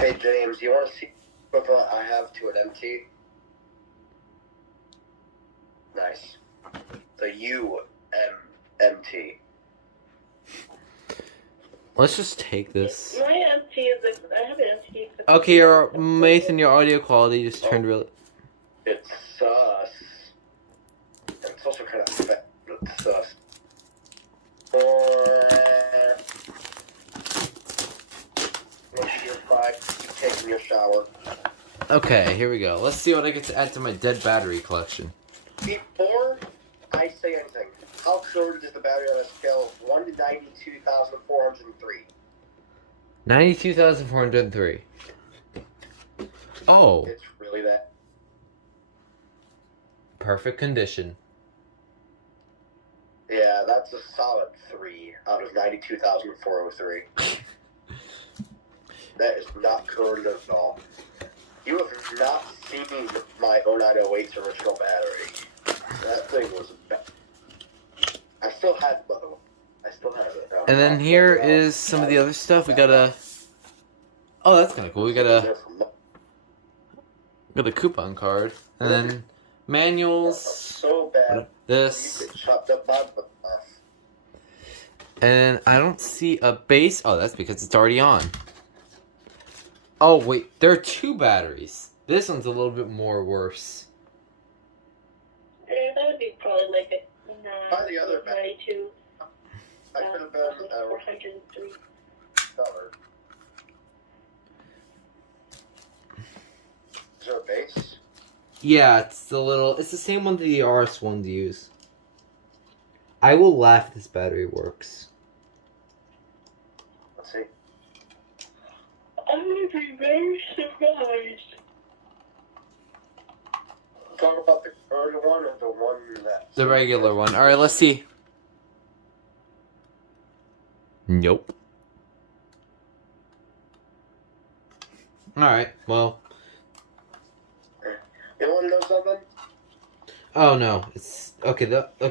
Hey James, you want to see what I have to an MT? Nice. The UMMT. Let's just take this. My MT is I have an MT. Okay, Nathan, your audio quality just turned really... It's sus. And it's also kind of fat, but it's sus. Once you're 5, you take your shower. Okay, here we go. Let's see what I get to add to my dead battery collection. Before I say anything, how corroded is the battery on a scale of 1 to 92,403? 92,403. Oh. It's really that. Perfect condition. Yeah, that's a solid 3 out of 92,403. That is not corroded at all. You have not seen my 0908's original battery. That thing was bad. I still have it, though. I still have it. And then here is some of the other stuff. We got a... Oh, that's kind of cool. We got a coupon card. And then manuals. So bad. This. You get chopped up by the And I don't see a base. Oh, that's because it's already on. Oh, wait. There are 2 batteries. This one's a little bit more worse. That would be probably like a Buy the other 92. That could have been 403. $1. Is there a base? Yeah, it's the same one that the RS1s use. I will laugh if this battery works. Let's see. I'm going to be very surprised. Talk about the early one or the one that... The regular one. Alright, let's see. Nope. Alright, well. You want to know something? Oh no, it's... Okay, the... Hey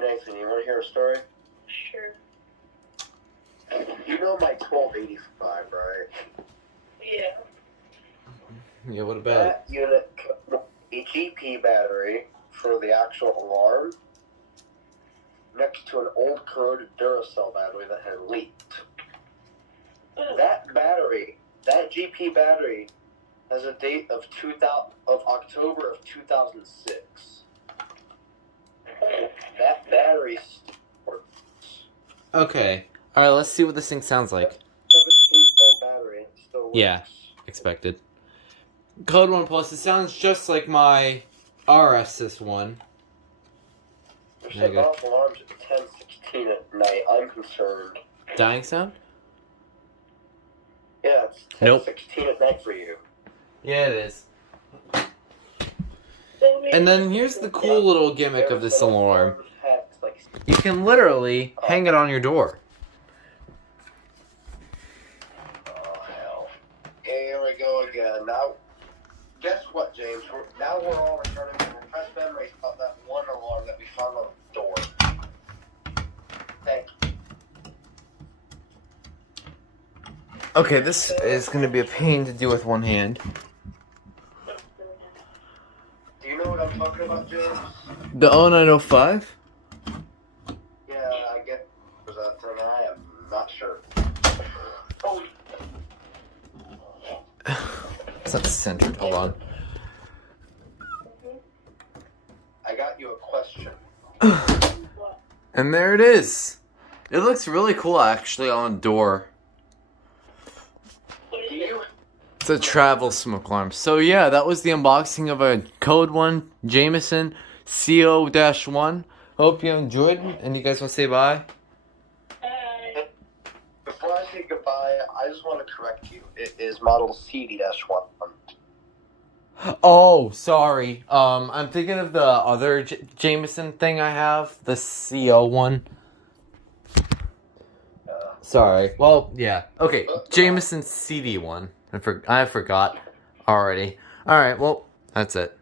Nathan, you want to hear a story? Sure. You know my 1285, right? Yeah. Yeah, what about it? That unit, a GP battery for the actual alarm, next to an old corroded Duracell battery that had leaked. Oh. That battery, that GP battery, has a date of October of 2006. That battery works. Okay. Alright, let's see what this thing sounds like. 17-year-old battery, it still works. Yeah. Expected. Code 1 Plus, it sounds just like my RSS one. They're There you setting go. off alarms at 10:16 at night. I'm concerned. Dying sound? Yeah, it's 10:16 Nope. at night for you. Yeah, it is. And then here's the cool little gimmick of this alarm. You can literally hang it on your door. Oh, hell. Here we go again. Now, guess what, James? Now we're all returning to repressed memories of that one alarm that we found on the door. Thank you. Okay, this is going to be a pain to do with one hand. Do you know what I'm talking about, James? The 0905? Yeah, I get was that thing. I am not sure. Oh. It's not centered. Hold on. I got you a question. And there it is. It looks really cool, actually, on a door. Do you? It's a travel smoke alarm. So yeah, that was the unboxing of a Code 1 Jameson CO-1. Hope you enjoyed, and you guys want to say bye? Before I say goodbye, I just want to correct you. It is model CD-1. Oh, sorry. I'm thinking of the other Jameson thing I have, the CO1. Sorry. Well, yeah. Okay, Jameson CD-1. I forgot already. Alright, well, that's it.